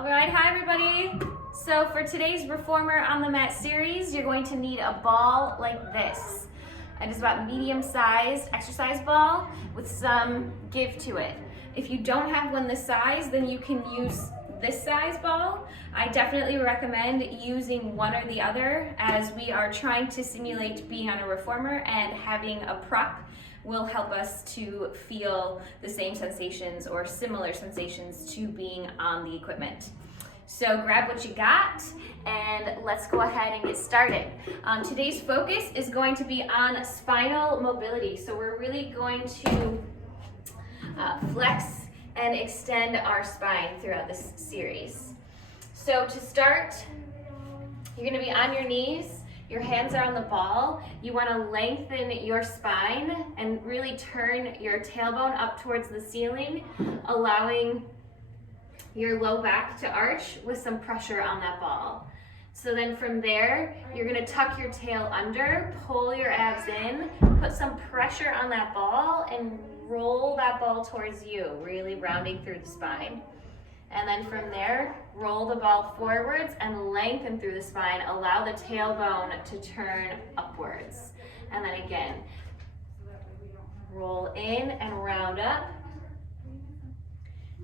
All right, hi everybody. So for today's Reformer on the Mat series, you're going to need a ball like this. It is about medium-sized exercise ball with some give to it. If you don't have one this size, then you can use this size ball. I definitely recommend using one or the other, as we are trying to simulate being on a reformer, and having a prop will help us to feel the same sensations or similar sensations to being on the equipment. So grab what you got and let's go ahead and get started. Today's focus is going to be on spinal mobility. So we're really going to flex and extend our spine throughout this series. So to start, you're going to be on your knees. Your hands are on the ball. You want to lengthen your spine and really turn your tailbone up towards the ceiling, allowing your low back to arch with some pressure on that ball. So then from there, you're going to tuck your tail under, pull your abs in, put some pressure on that ball, and roll that ball towards you, really rounding through the spine. And then from there, roll the ball forwards and lengthen through the spine. Allow the tailbone to turn upwards. And then again, roll in and round up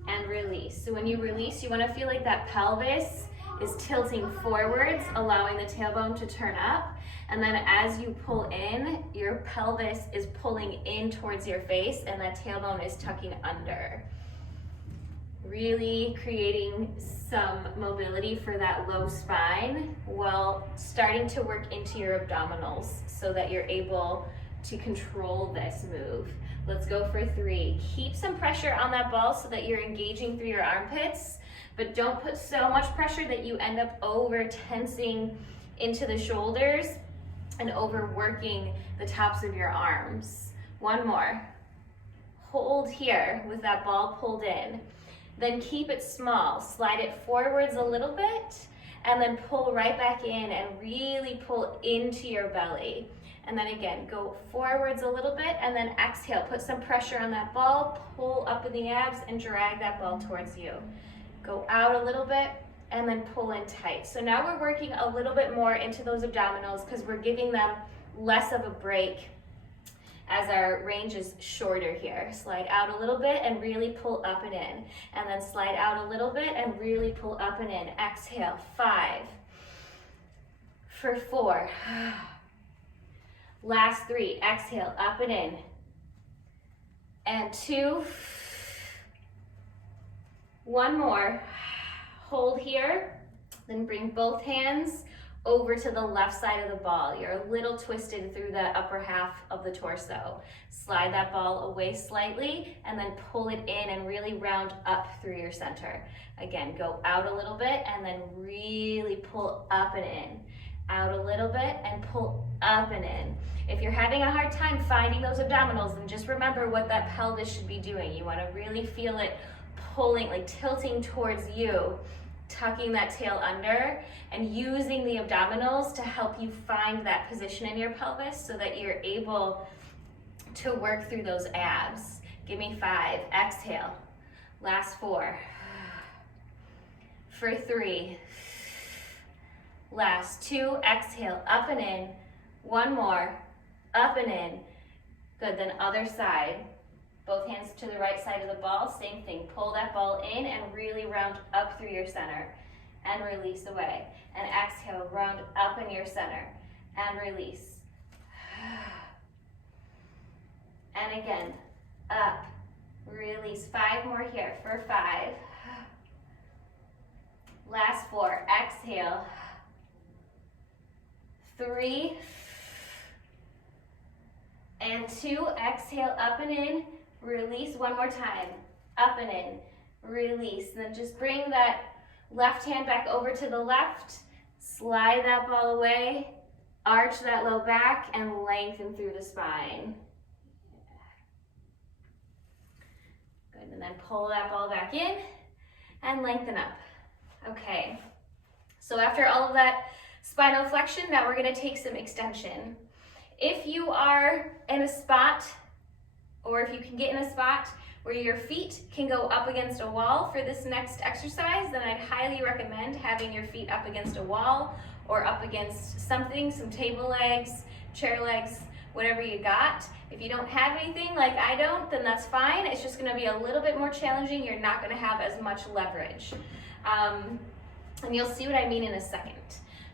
and release. So when you release, you want to feel like that pelvis is tilting forwards, allowing the tailbone to turn up. And then as you pull in, your pelvis is pulling in towards your face and that tailbone is tucking under. Really creating some mobility for that low spine while starting to work into your abdominals so that you're able to control this move. Let's go for 3. Keep some pressure on that ball so that you're engaging through your armpits, but don't put so much pressure that you end up over tensing into the shoulders and overworking the tops of your arms. One more. Hold here with that ball pulled in. Then keep it small, slide it forwards a little bit, and then pull right back in and really pull into your belly. And then again, go forwards a little bit, and then exhale, put some pressure on that ball, pull up in the abs, and drag that ball towards you. Go out a little bit, and then pull in tight. So now we're working a little bit more into those abdominals because we're giving them less of a break as our range is shorter here. Slide out a little bit and really pull up and in. And then slide out a little bit and really pull up and in. Exhale, 5. For 4. Last 3, exhale, up and in. And 2. 1 more. Hold here, then bring both hands over to the left side of the ball. You're a little twisted through the upper half of the torso. Slide that ball away slightly and then pull it in and really round up through your center. Again, go out a little bit and then really pull up and in. Out a little bit and pull up and in. If you're having a hard time finding those abdominals, then just remember what that pelvis should be doing. You want to really feel it pulling, like tilting towards you, tucking that tail under and using the abdominals to help you find that position in your pelvis so that you're able to work through those abs. Give me 5, exhale. Last 4. For 3. Last 2, exhale, up and in. 1 more, up and in. Good, then other side. Both hands to the right side of the ball, same thing. Pull that ball in and really round up through your center and release away. And exhale, round up in your center and release. And again, up, release. 5 more here for 5. Last 4, exhale. 3 and 2, exhale, up and in. Release 1 more time, up and in, release. And then just bring that left hand back over to the left, slide that ball away, arch that low back, and lengthen through the spine. Good, and then pull that ball back in and lengthen up. Okay, so after all of that spinal flexion, now we're gonna take some extension. If you are in a spot, or if you can get in a spot where your feet can go up against a wall for this next exercise, then I'd highly recommend having your feet up against a wall or up against something, some table legs, chair legs, whatever you got. If you don't have anything like I don't, then that's fine. It's just gonna be a little bit more challenging. You're not gonna have as much leverage. And you'll see what I mean in a second.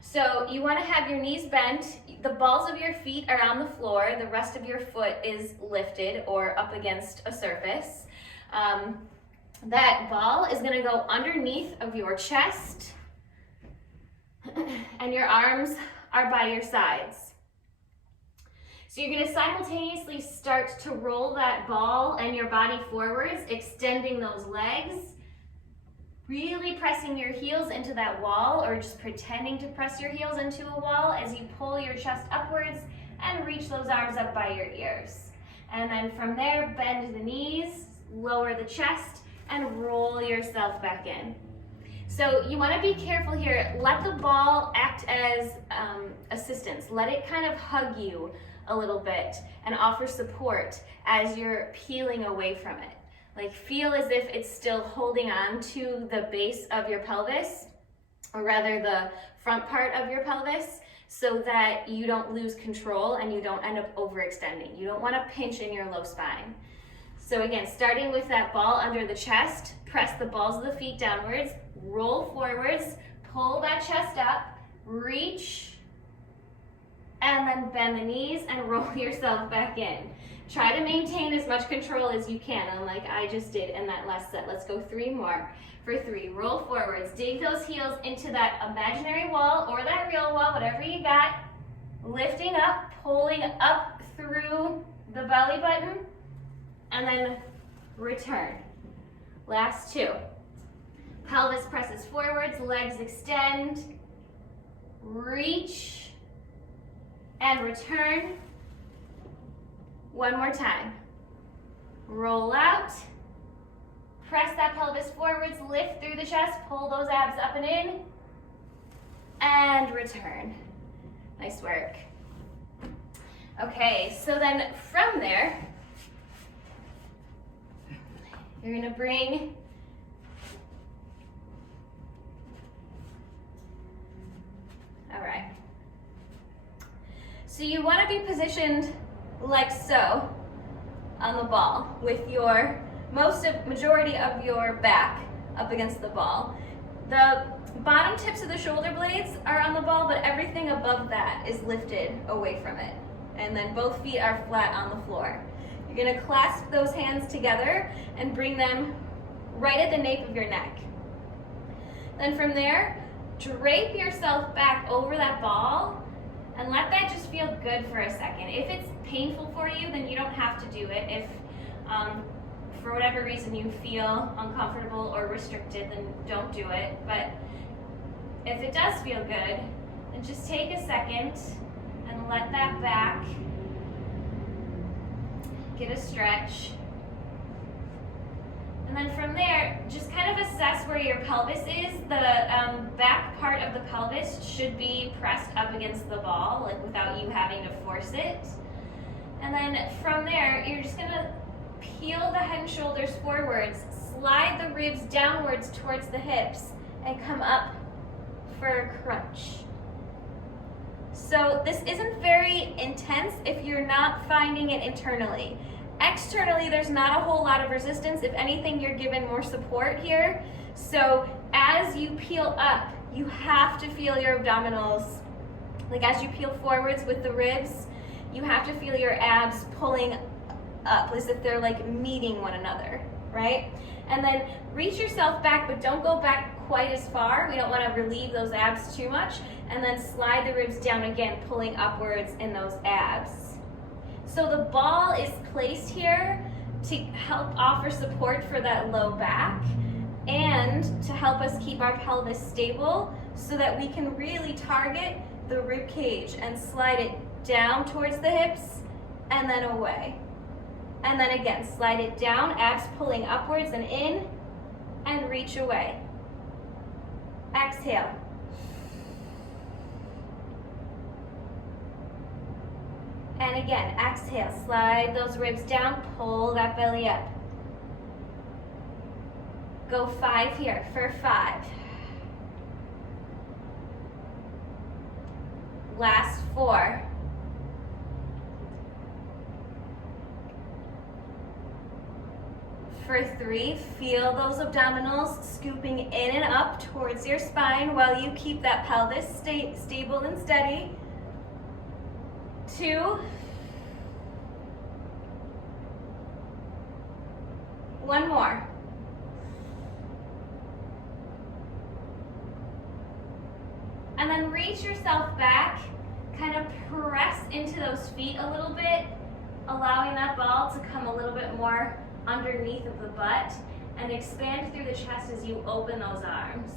So you wanna have your knees bent, the balls of your feet are on the floor, the rest of your foot is lifted or up against a surface. That ball is gonna go underneath of your chest, and your arms are by your sides. So you're gonna simultaneously start to roll that ball and your body forwards, extending those legs, really pressing your heels into that wall or just pretending to press your heels into a wall as you pull your chest upwards and reach those arms up by your ears. And then from there, bend the knees, lower the chest, and roll yourself back in. So you want to be careful here. Let the ball act as assistance. Let it kind of hug you a little bit and offer support as you're peeling away from it. Like feel as if it's still holding on to the base of your pelvis, or rather the front part of your pelvis, so that you don't lose control and you don't end up overextending. You don't want to pinch in your low spine. So again, starting with that ball under the chest, press the balls of the feet downwards, roll forwards, pull that chest up, reach, and then bend the knees and roll yourself back in. Try to maintain as much control as you can, unlike I just did in that last set. Let's go 3 more. For 3, roll forwards, dig those heels into that imaginary wall or that real wall, whatever you got, lifting up, pulling up through the belly button, and then return. Last 2. Pelvis presses forwards, legs extend, reach, and return. 1 more time. Roll out, press that pelvis forwards, lift through the chest, pull those abs up and in, and return. Nice work. Okay, so then from there, you're gonna bring all right. So you wanna be positioned like so on the ball with your majority of your back up against the ball. The bottom tips of the shoulder blades are on the ball, but everything above that is lifted away from it. And then both feet are flat on the floor. You're gonna clasp those hands together and bring them right at the nape of your neck. Then from there, drape yourself back over that ball and let that just feel good for a second. If it's painful for you, then you don't have to do it. If for whatever reason you feel uncomfortable or restricted, then don't do it. But if it does feel good, then just take a second and let that back get a stretch. And then from there, just kind of assess where your pelvis is. The back part of the pelvis should be pressed up against the ball, like without you having to force it. And then from there, you're just gonna peel the head and shoulders forwards, slide the ribs downwards towards the hips, and come up for a crunch. So this isn't very intense if you're not finding it internally. Externally, there's not a whole lot of resistance. If anything, you're given more support here. So as you peel up, you have to feel your abdominals. Like as you peel forwards with the ribs, you have to feel your abs pulling up as if they're like meeting one another, right? And then reach yourself back, but don't go back quite as far. We don't want to relieve those abs too much. And then slide the ribs down again, pulling upwards in those abs. So the ball is placed here to help offer support for that low back and to help us keep our pelvis stable so that we can really target the rib cage and slide it down towards the hips and then away. And then again, slide it down, abs pulling upwards and in, and reach away. Exhale. And again, exhale, slide those ribs down, pull that belly up. Go 5 here for 5. Last 4. For 3, feel those abdominals scooping in and up towards your spine while you keep that pelvis stable and steady. 2. 1 more. And then reach yourself back, kind of press into those feet a little bit, allowing that ball to come a little bit more underneath of the butt, and expand through the chest as you open those arms.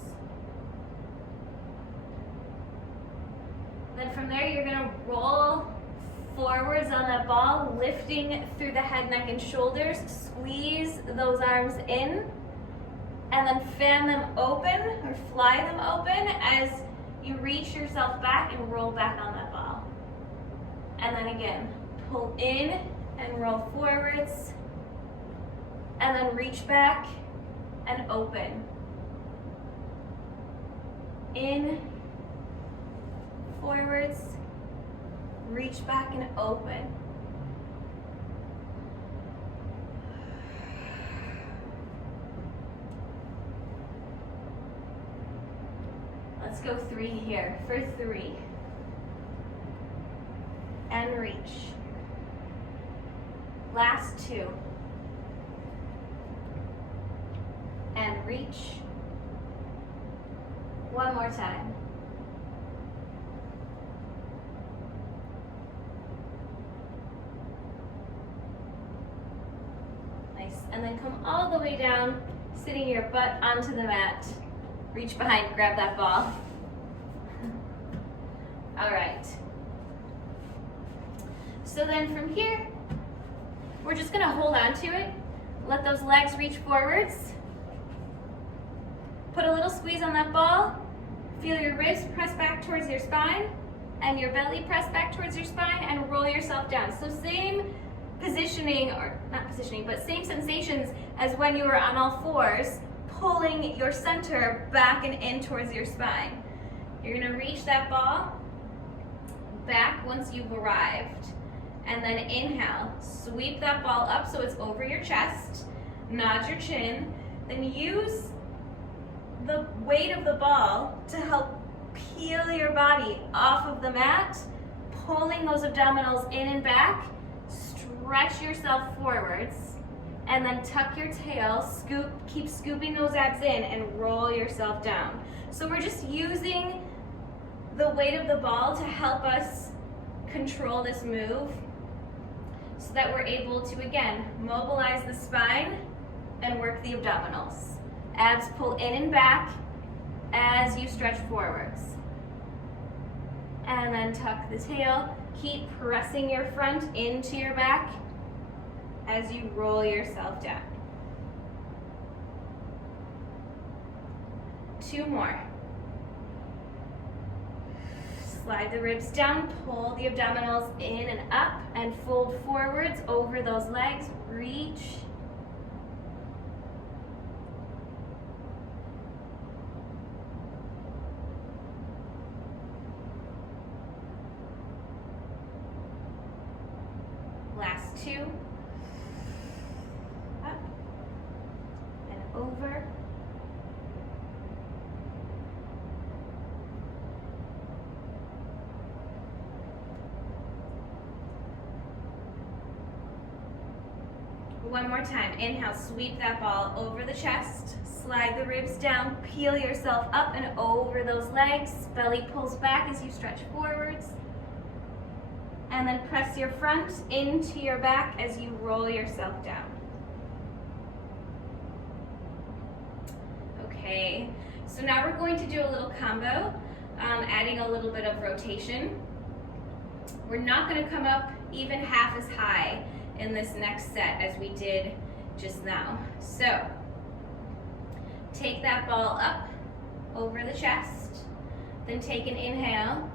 Then from there, you're gonna roll forwards on that ball, lifting through the head, neck, and shoulders. Squeeze those arms in, and then fan them open, or fly them open as you reach yourself back and roll back on that ball. And then again, pull in and roll forwards, and then reach back and open. In, forwards, reach back and open. Let's go 3 here for 3. And reach. Last 2. And reach. 1 more time. Nice. And then come all the way down, sitting your butt onto the mat. Reach behind, grab that ball. All right. So then from here, we're just gonna hold on to it. Let those legs reach forwards. Put a little squeeze on that ball. Feel your ribs press back towards your spine and your belly press back towards your spine, and roll yourself down. So same positioning, or not positioning, but same sensations as when you were on all fours, pulling your center back and in towards your spine. You're gonna reach that ball back once you've arrived. And then inhale, sweep that ball up so it's over your chest, nod your chin, then use the weight of the ball to help peel your body off of the mat, pulling those abdominals in and back, stretch yourself forwards, and then tuck your tail, keep scooping those abs in, and roll yourself down. So we're just using the weight of the ball to help us control this move so that we're able to, again, mobilize the spine and work the abdominals. Abs pull in and back as you stretch forwards. And then tuck the tail. Keep pressing your front into your back as you roll yourself down. 2 more. Slide the ribs down, pull the abdominals in and up, and fold forwards over those legs. Reach. Last 2. Up and over. One more time. Inhale, sweep that ball over the chest. Slide the ribs down, peel yourself up and over those legs. Belly pulls back as you stretch forwards. And then press your front into your back as you roll yourself down. Okay, so now we're going to do a little combo, adding a little bit of rotation. We're not going to come up even half as high in this next set as we did just now. So take that ball up over the chest, then take an inhale.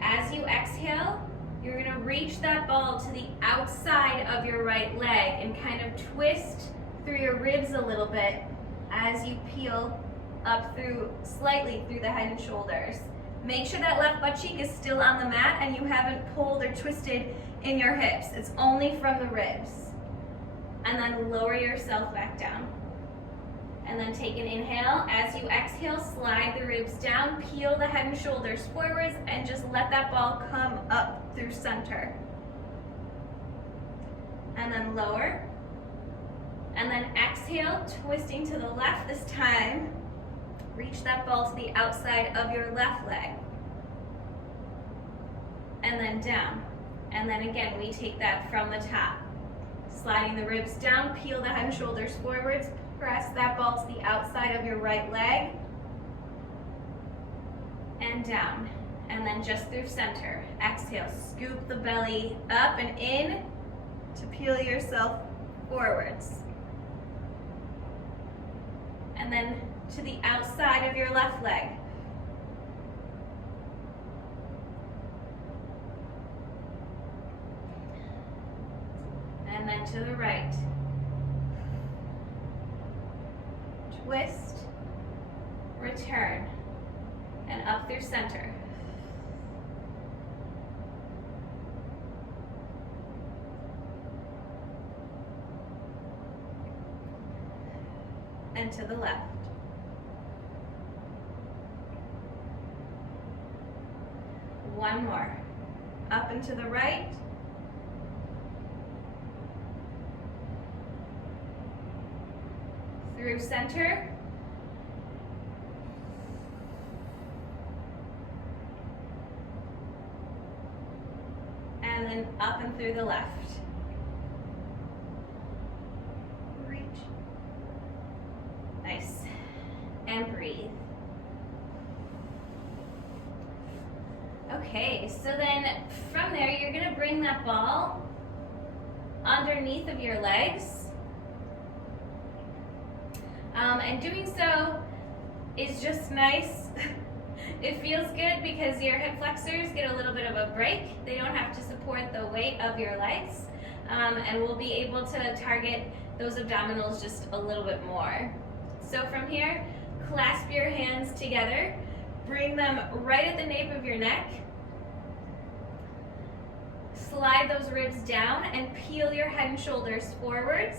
As you exhale, you're gonna reach that ball to the outside of your right leg and kind of twist through your ribs a little bit as you peel up slightly through the head and shoulders. Make sure that left butt cheek is still on the mat and you haven't pulled or twisted in your hips. It's only from the ribs. And then lower yourself back down. And then take an inhale. As you exhale, slide the ribs down, peel the head and shoulders forwards, and just let that ball come up through center. And then lower. And then exhale, twisting to the left this time. Reach that ball to the outside of your left leg. And then down. And then again, we take that from the top. Sliding the ribs down, peel the head and shoulders forwards, press that ball to the outside of your right leg. And down. And then just through center. Exhale, scoop the belly up and in to peel yourself forwards. And then to the outside of your left leg. And then to the right. Twist, return, and up through center. And to the left. One more. Up and to the right. Through center. And then up and through the left. Reach. Nice. And breathe. Okay, so then from there, you're gonna bring that ball underneath of your legs. And doing so is just nice. It feels good because your hip flexors get a little bit of a break. They don't have to support the weight of your legs. And we'll be able to target those abdominals just a little bit more. So from here, clasp your hands together. Bring them right at the nape of your neck. Slide those ribs down and peel your head and shoulders forwards.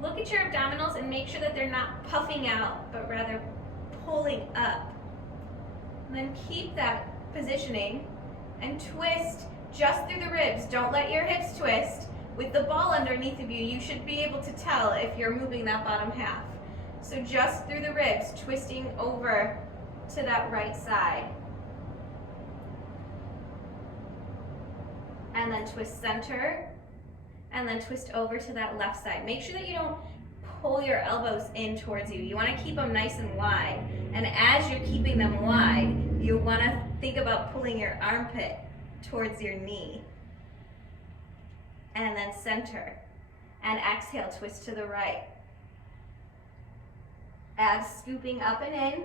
Look at your abdominals and make sure that they're not puffing out, but rather pulling up. And then keep that positioning and twist just through the ribs. Don't let your hips twist. With the ball underneath of you, you should be able to tell if you're moving that bottom half. So just through the ribs, twisting over to that right side. And then twist center, and then twist over to that left side. Make sure that you don't pull your elbows in towards you. You want to keep them nice and wide. And as you're keeping them wide, you want to think about pulling your armpit towards your knee. And then center. And exhale, twist to the right. Abs scooping up and in.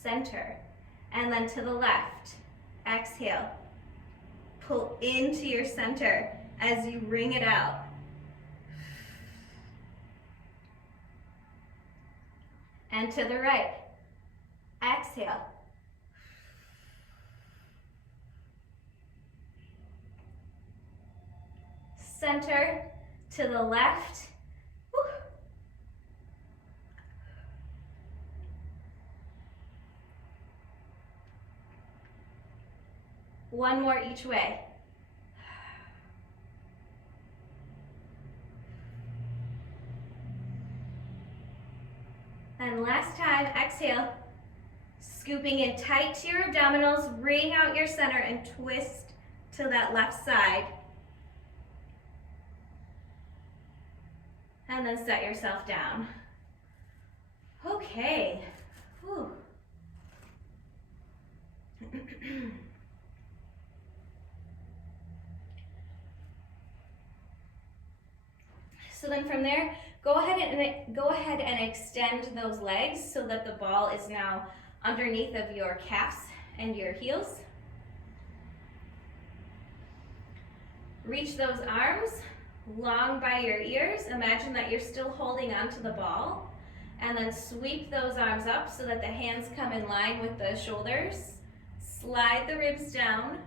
Center. And then to the left. Exhale. Pull into your center as you wring it out. And to the right. Exhale. Center to the left. Woo. One more each way. And last time, exhale. Scooping in tight to your abdominals, wring out your center and twist to that left side. And then set yourself down. Okay. Whew. So then from there, go ahead and extend those legs so that the ball is now underneath of your calves and your heels. Reach those arms long by your ears. Imagine that you're still holding onto the ball. And then sweep those arms up so that the hands come in line with the shoulders. Slide the ribs down.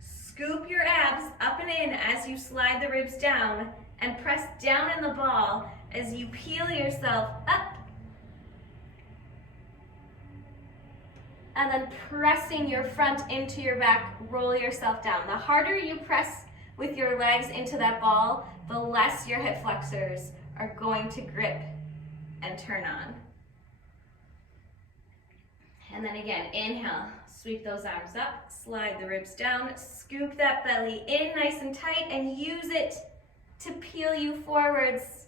Scoop your abs up and in as you slide the ribs down, and press down in the ball as you peel yourself up. And then pressing your front into your back, roll yourself down. The harder you press with your legs into that ball, the less your hip flexors are going to grip and turn on. And then again, inhale, sweep those arms up, slide the ribs down, scoop that belly in nice and tight, and use it to peel you forwards.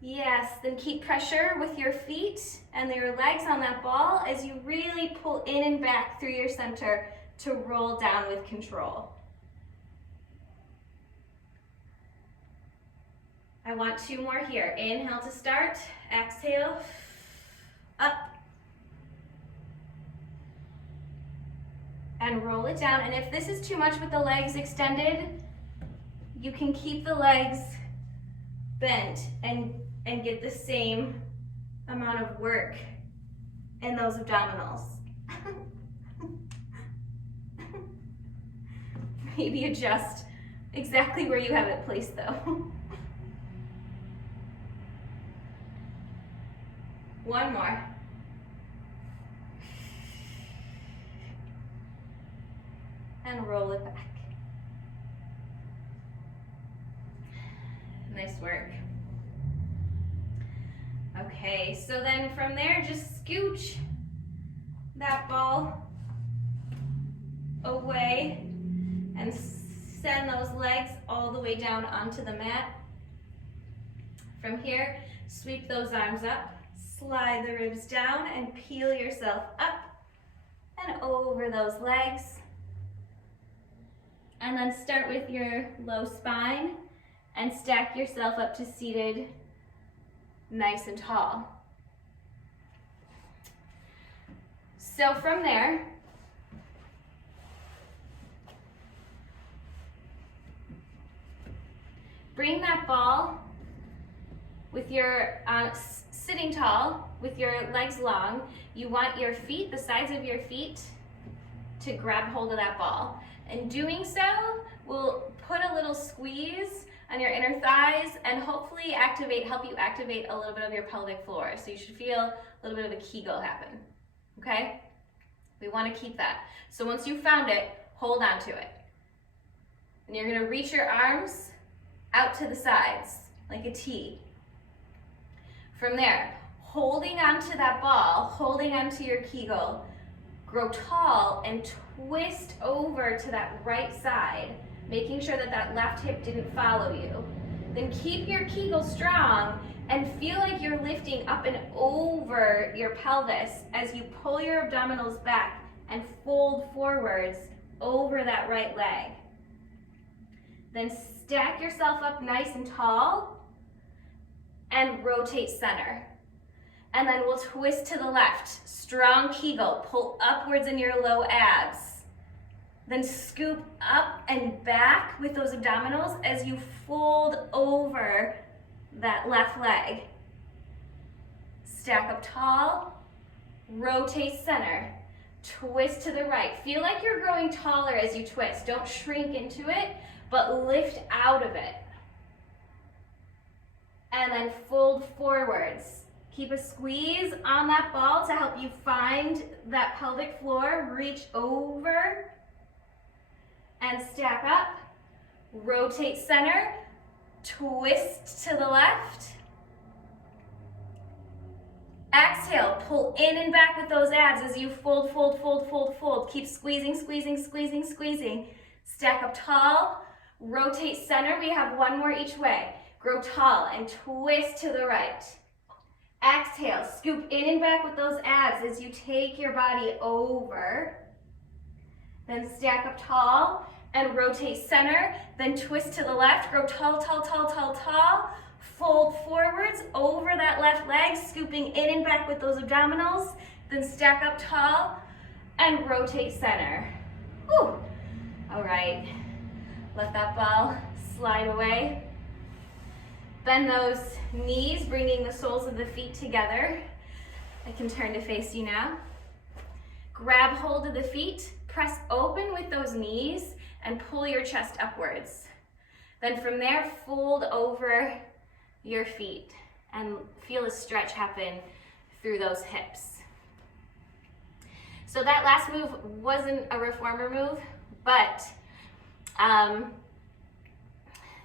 Yes, then keep pressure with your feet and your legs on that ball as you really pull in and back through your center to roll down with control. I want 2 more here. Inhale to start, exhale, up. And roll it down. And if this is too much with the legs extended, you can keep the legs bent and get the same amount of work in those abdominals. Maybe adjust exactly where you have it placed though. 1 more. And roll it back. Nice work. Okay, so then from there, just scooch that ball away and send those legs all the way down onto the mat. From here, sweep those arms up, slide the ribs down, and peel yourself up and over those legs. And then start with your low spine and stack yourself up to seated nice and tall. So from there, bring that ball with your sitting tall, with your legs long. You want your feet, the sides of your feet, to grab hold of that ball. And doing so will put a little squeeze on your inner thighs and hopefully help you activate a little bit of your pelvic floor. So you should feel a little bit of a Kegel happen, okay? We want to keep that. So once you found it, hold on to it. And you're gonna reach your arms out to the sides like a T. From there, holding onto that ball, holding onto your Kegel, grow tall and twist over to that right side, making sure that that left hip didn't follow you. Then keep your Kegel strong and feel like you're lifting up and over your pelvis as you pull your abdominals back and fold forwards over that right leg. Then stack yourself up nice and tall and rotate center. And then we'll twist to the left. Strong Kegel, pull upwards in your low abs. Then scoop up and back with those abdominals as you fold over that left leg. Stack up tall, rotate center, twist to the right. Feel like you're growing taller as you twist. Don't shrink into it, but lift out of it. And then fold forwards. Keep a squeeze on that ball to help you find that pelvic floor. Reach over and stack up. Rotate center, twist to the left. Exhale, pull in and back with those abs as you fold, fold, fold, fold, fold. Keep squeezing, squeezing, squeezing, squeezing. Stack up tall, rotate center. We have 1 more each way. Grow tall and twist to the right. Exhale, scoop in and back with those abs as you take your body over. Then stack up tall and rotate center. Then twist to the left. Grow tall, tall, tall, tall, tall. Fold forwards over that left leg, scooping in and back with those abdominals. Then stack up tall and rotate center. Whew. All right, let that ball slide away. Bend those knees, bringing the soles of the feet together. I can turn to face you now. Grab hold of the feet, press open with those knees, and pull your chest upwards. Then from there, fold over your feet and feel a stretch happen through those hips. So that last move wasn't a reformer move, but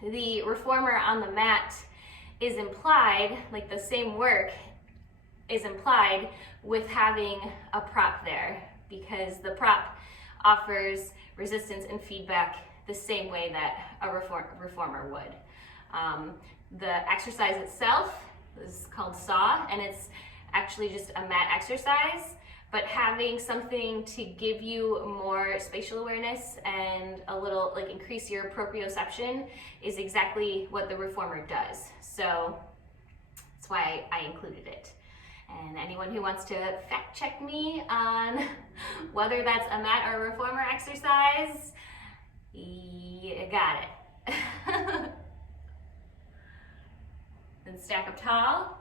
the reformer on the mat is implied, like the same work is implied with having a prop there, because the prop offers resistance and feedback the same way that a reformer would. The exercise itself is called SAW, and it's actually just a mat exercise, but having something to give you more spatial awareness and a little, like, increase your proprioception is exactly what the reformer does. So that's why I included it. And anyone who wants to fact check me on whether that's a mat or a reformer exercise, you got it. Then stack up tall.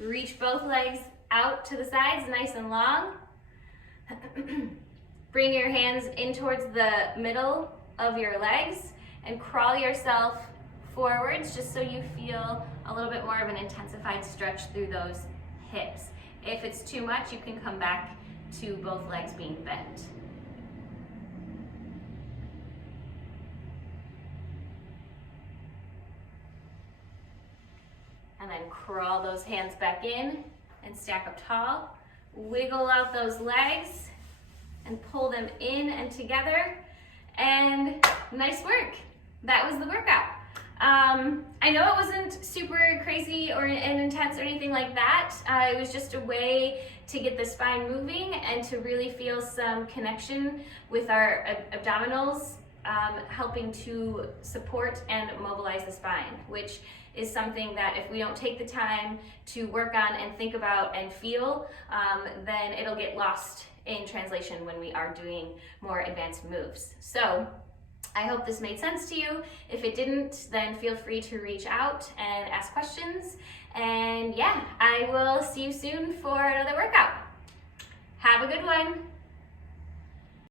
Reach both legs out to the sides, nice and long. Bring your hands in towards the middle of your legs and crawl yourself forwards just so you feel a little bit more of an intensified stretch through those hips. If it's too much, you can come back to both legs being bent. And then crawl those hands back in and stack up tall. Wiggle out those legs and pull them in and together. And nice work. That was the workout. I know it wasn't super crazy or intense or anything like that. It was just a way to get the spine moving and to really feel some connection with our abdominals, helping to support and mobilize the spine, which is something that if we don't take the time to work on and think about and feel, then it'll get lost in translation when we are doing more advanced moves. So I hope this made sense to you. If it didn't, then feel free to reach out and ask questions. And yeah, I will see you soon for another workout. Have a good one.